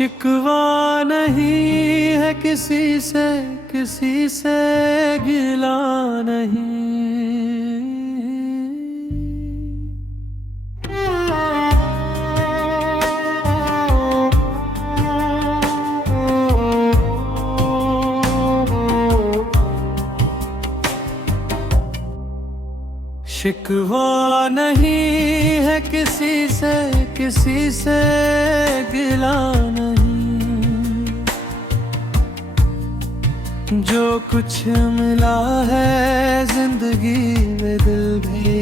शिकवा नहीं है किसी से गिला नहीं। शिकवा नहीं है किसी से गिला नहीं। जो कुछ मिला है जिंदगी में दिल भी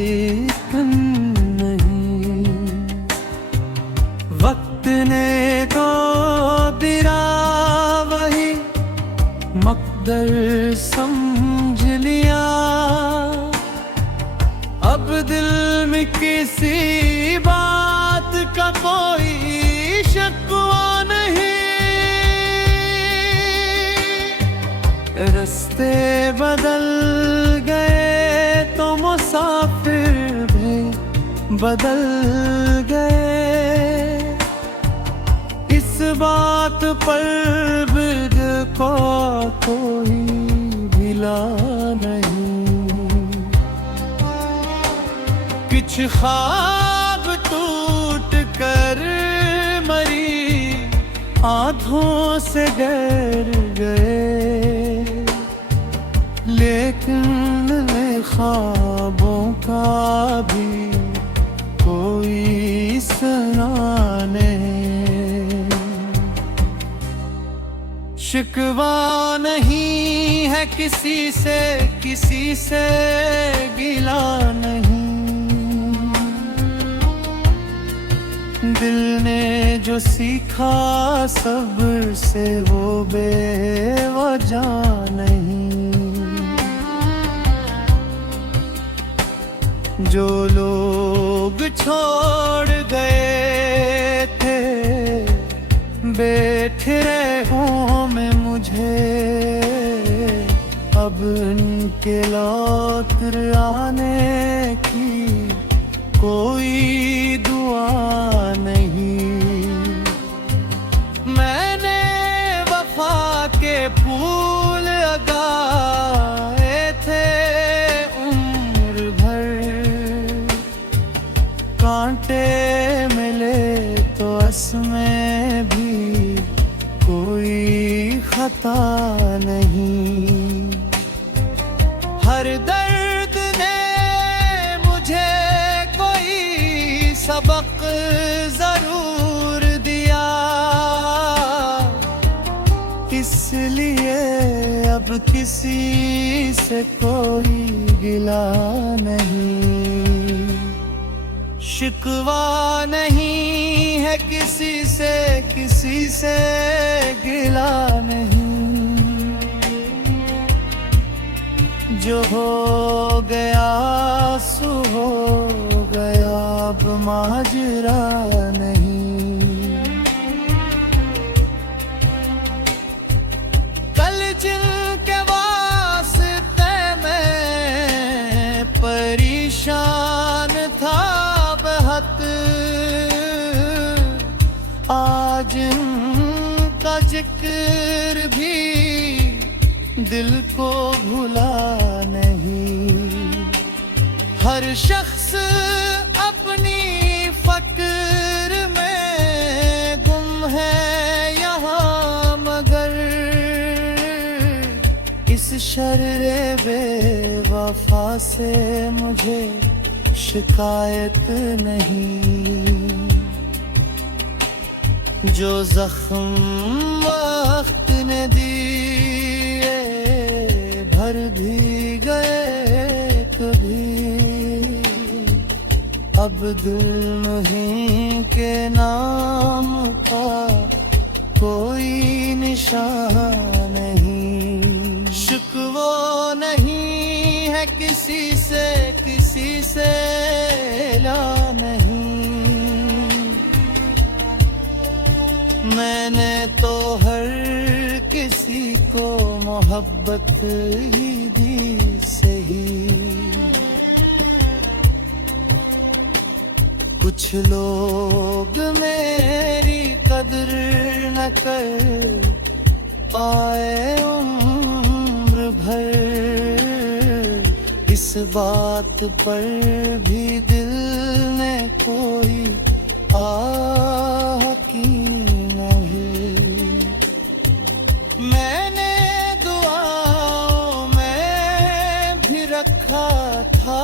नहीं। वक्त ने तो दिया वही मकदर समझ लिया। अब दिल में किसी बात का कोई शिकवा नहीं। रास्ते बदल गए तो मुसाफिर भी बदल गए। इस बात पर बिरद को कोई गिला नहीं। कुछ ख्वाब टूट कर मरी आँखों से गिर गए। लेकिन ख्वाबों का भी कोई सना नहीं। शिकवा नहीं है किसी से गिला नहीं। दिल ने जो सीखा सब्र से वो बेवजह नहीं। जो लोग छोड़ गए थे बेठिरहों में मुझे, अब उनके लौट आने की कोई दुआ नहीं। मैंने वफा के फूल लगाए थे उम्र भर। कांटे मिले तो उसमें भी कोई खता नहीं। हर दर्द ने मुझे कोई सबक जरूर दिया। इसलिए अब किसी से कोई गिला नहीं। शिकवा नहीं है किसी से गिला नहीं। जो हो गया सो हो गया, अब माजरा नहीं। कल जिनके वास्ते मैं परेशान था बहुत, आज उनका जिक्र भी दिल को भुला नहीं। हर शख्स अपनी फक्र में गुम है यहाँ, मगर इस शर्रे बेवफा से मुझे शिकायत नहीं। जो जख्म वक्त ने दिए भर भी गए कभी, अब दिल नहीं के नाम का कोई निशान नहीं। शिकवा नहीं है किसी से ला नहीं। मैंने तो हर किसी को मोहब्बत ही दी सही। कुछ लोग मेरी कदर न कर पाए उम्र भर, इस बात पर भी दिल ने कोई आह की नहीं। मैंने दुआओं में भी रखा था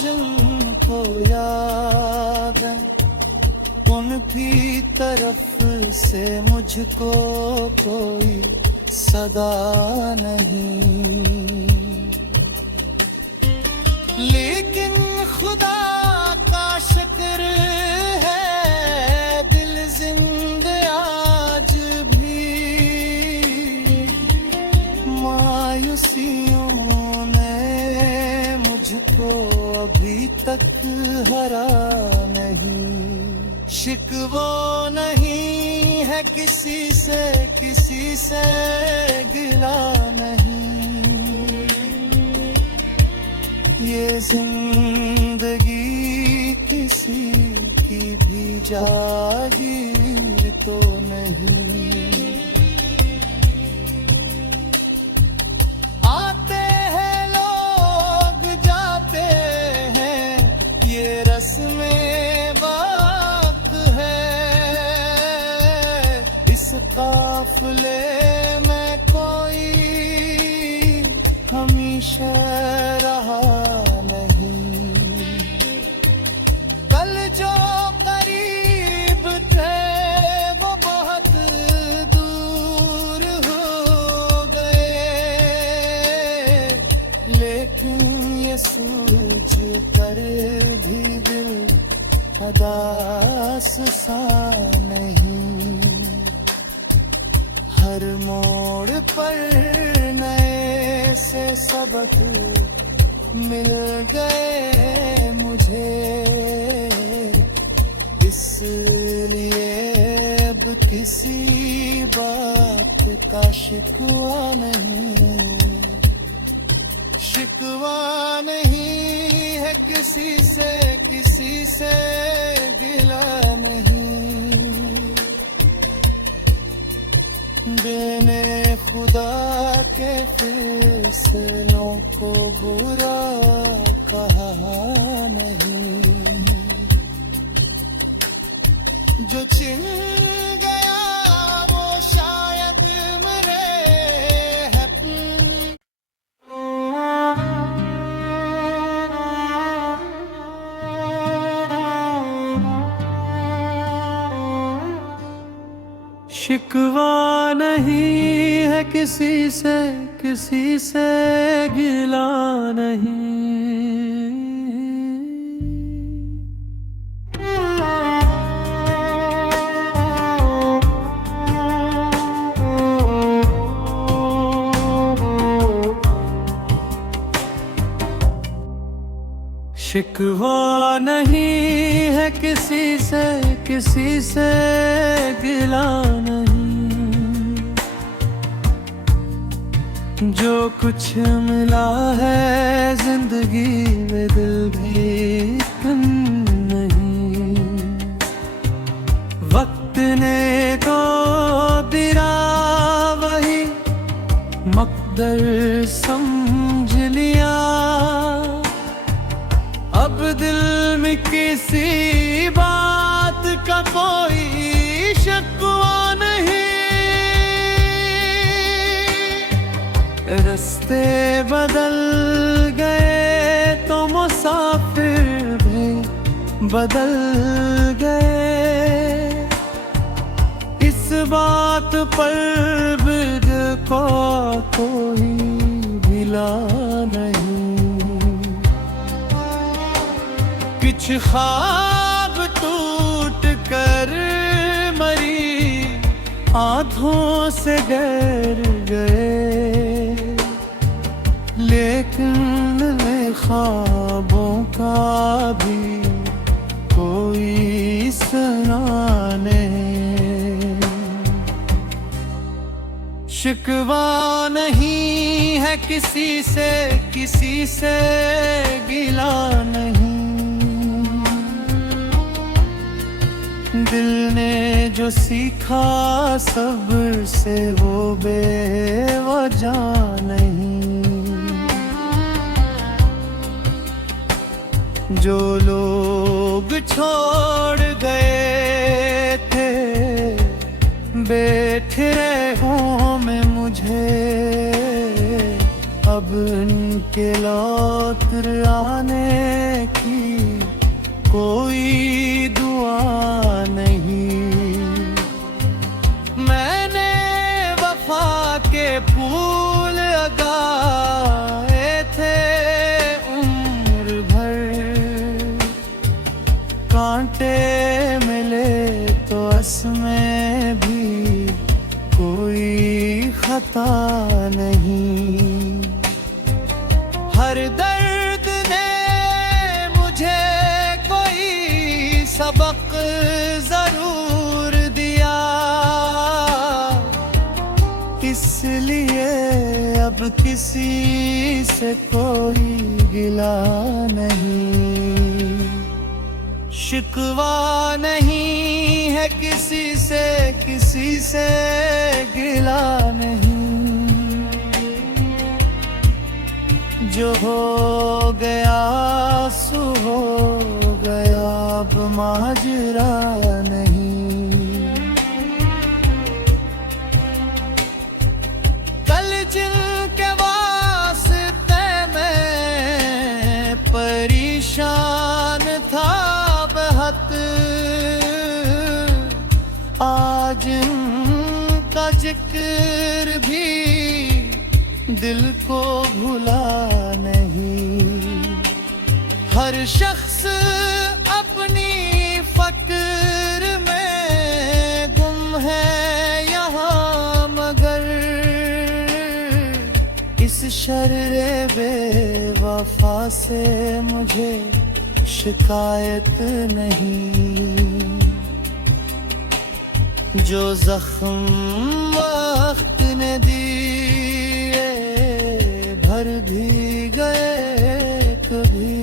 जिनको याद है, उनकी तरफ से मुझको कोई सदा नहीं। लेकिन खुदा का शुक्र है दिल जिंदा आज भी, मायूसियों ने मुझको अभी तक हरा नहीं। शिकवा नहीं है किसी से गिला नहीं, ये जिंदगी किसी की भी जागीर तो नहीं। आते हैं लोग जाते हैं, ये रस्में वक्त है, इस काफिले में कोई हमेशा रहा नहीं। कल जो करीब थे वो बहुत दूर हो गए, लेकिन ये सोच कर भी दिल उदास सा नहीं। हर मोड़ पर नए से सबक मिल गए मुझे, इसलिए अब किसी बात का शिकवा नहीं। शिकवा नहीं है किसी से गिला नहीं। मैंने खुदा के फैसलों को बुरा कहा नहीं, जो छिन गया वो शायद मेरे है। शिकवा नहीं है किसी से गिला नहीं। शिकवा नहीं है किसी से गिला नहीं, जो कुछ मिला है जिंदगी में दिल भी नहीं। वक्त ने तो दिरा वही मकदर समझ लिया, अब दिल में किसी बात का कोई शिकवा नहीं। रास्ते बदल गए तो मुसाफिर भी बदल गए, इस बात पर बिद को कोई गिला नहीं। कुछ ख्वाब टूट कर मरी आँखों से गिर गए, लेकिन ख्वाबों का भी कोई सना नहीं। शिकवा नहीं है किसी से गिला नहीं। दिल ने जो सीखा सब्र से वो बेवजह नहीं। जो लोग छोड़ गए थे बेठिरहों में मुझे, अब उनके लौट आने की कोई दुआ नहीं। मैंने वफा के फूल लगाए थे उम्र भर, कांटे मिले तो असमें भी कोई खता नहीं। हर दर्द ने मुझे कोई सबक जरूर दिया, इसलिए अब किसी से कोई गिला नहीं। शिकवा नहीं है किसी से गिला नहीं। जो हो गया सो हो गया, अब माजरा नहीं। कल जिनके वास्ते मैं परेशान था बहुत, आज उनका जिक्र भी दिल को भुला नहीं। हर शख्स अपनी फक्र में गुम है यहाँ, मगर इस शर्रे बेवफा से मुझे शिकायत नहीं। जो जख्म वक्त ने दिए भर भी गए कभी,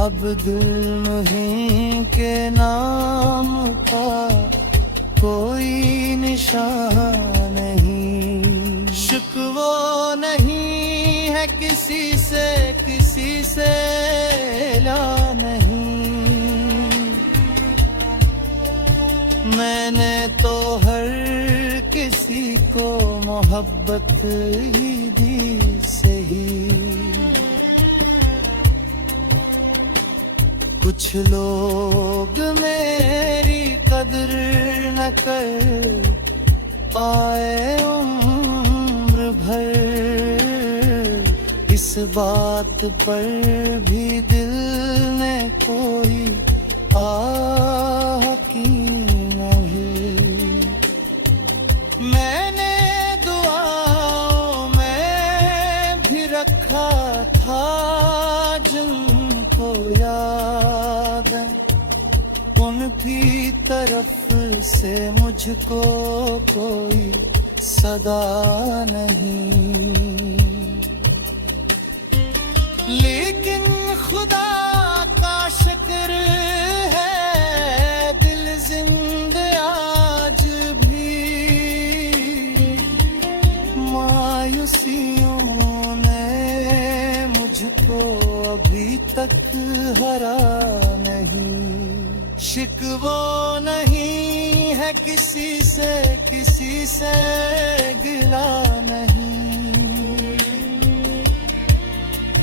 अब दिल में के नाम का कोई निशान नहीं। शिकवा नहीं है किसी से ला नहीं। मैंने तो हर किसी को मोहब्बत ही दी सही। कुछ लोग मेरी कदर न कर पाए उम्र भर, इस बात पर भी दिल ने कोई आह की नहीं। मैंने दुआओं में भी रखा था जिनको याद, उनकी तरफ से मुझको कोई सदा नहीं। लेकिन खुदा का शुक्र है दिल जिंदा आज भी, मायूसियों ने मुझको अभी तक हरा नहीं। शिकवा नहीं है किसी से गिला नहीं।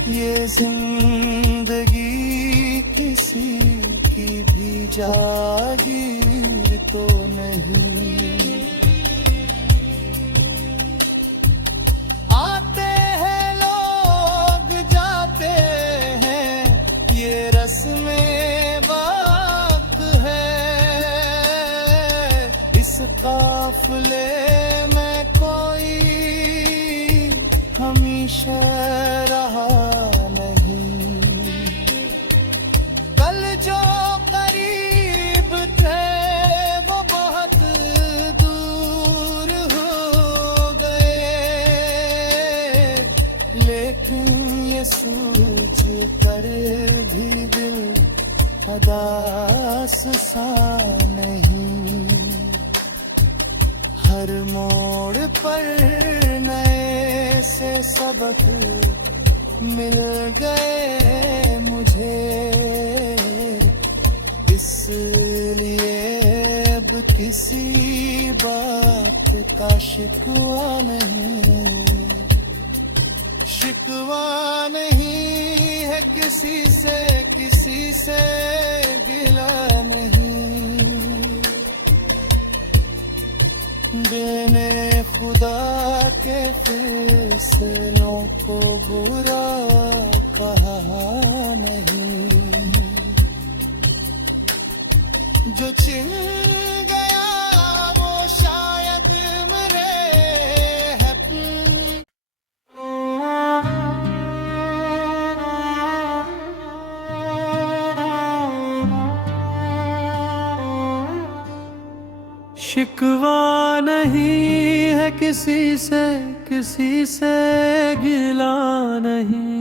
ये जिंदगी किसी की भी जागीर तो नहीं। आते हैं लोग जाते हैं, ये रस्में वक्त है। इस काफिले में कोई हमेशा रहा नहीं। कल जो करीब थे वो बहुत दूर हो गए, लेकिन ये सोच कर भी दिल हदास सा नहीं, हर मोड़ पर नए से सबक मिल गए मुझे, इसलिए अब किसी बात का शिकवा नहीं, शिकवा नहीं है किसी से गिला नहीं, मैंने खुदा के फैसलों को बुरा कहा नहीं, जो छिन गया वो शायद मेरे है। शिकवा नहीं है किसी से गिला नहीं,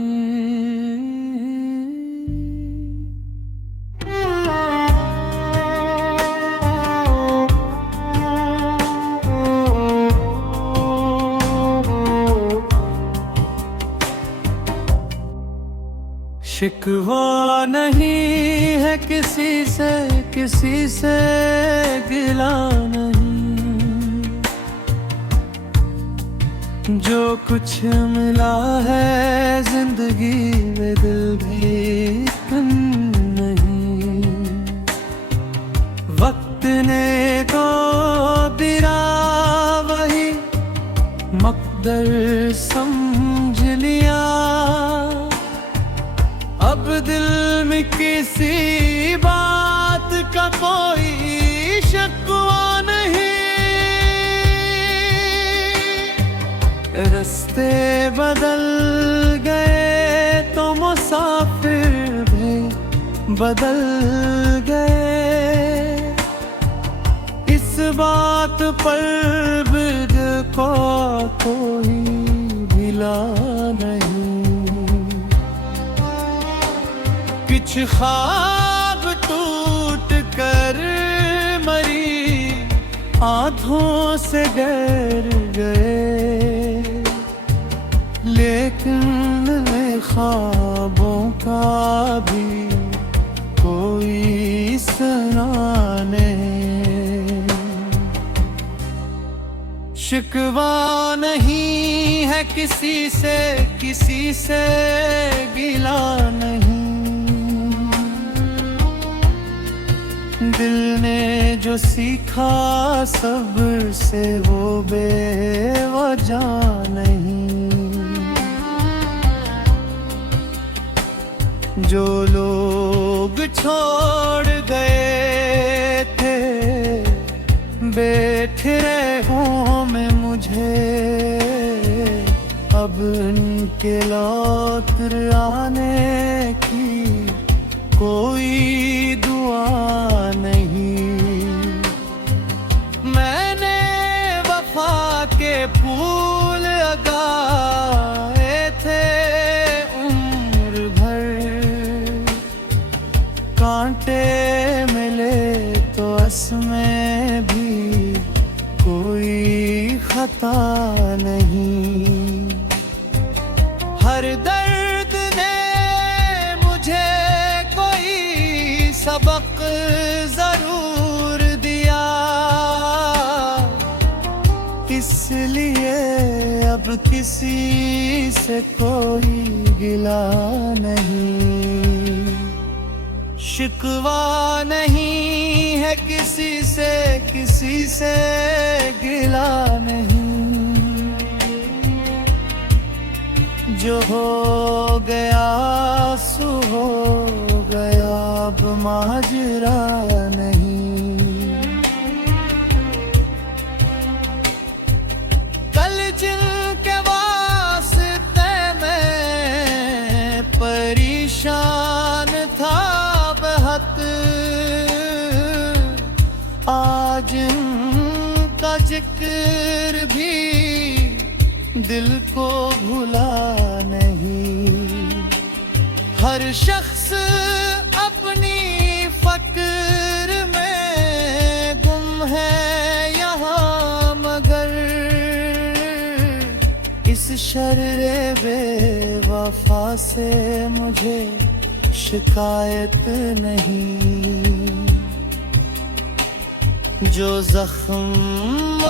शिकवा नहीं है किसी से गिला नहीं, जो कुछ मिला है जिंदगी में दिल भी कम नहीं, वक्त ने तो दिया वही मकदर समझ लिया, अब दिल में किसी बात का कोई शिकवा नहीं, रास्ते बदल गए तो मुसाफिर भी बदल गए, इस बात पर बिद को कोई गिला नहीं, कुछ ख्वाब टूट कर मरी आँखों से गिर गए, लेकिन ख्वाबों का भी कोई सना नहीं, शिकवा नहीं है किसी से गिला नहीं, दिल ने जो सीखा सब्र से वो बेवजह नहीं, जो लोग छोड़ गए थे बेठिरहों में मुझे, अब उनके लौट आने की कोई दुआ नहीं, मैंने वफा के फूल लगाए थे उम्र भर, कांटे मिले तो असमें भी कोई खता नहीं, हर दर्द ने मुझे कोई सबक जरूर दिया, इसलिए अब किसी से कोई गिला नहीं, शिकवा नहीं है किसी से गिला नहीं, जो हो गया सो हो गया अब माजरा नहीं, कल जिनके वास्ते में परेशान था बहुत, आज उनका जिक्र भी दिल को भुला नहीं, हर शख्स अपनी इस शर्रे बेवफा से मुझे शिकायत नहीं, जो जख्म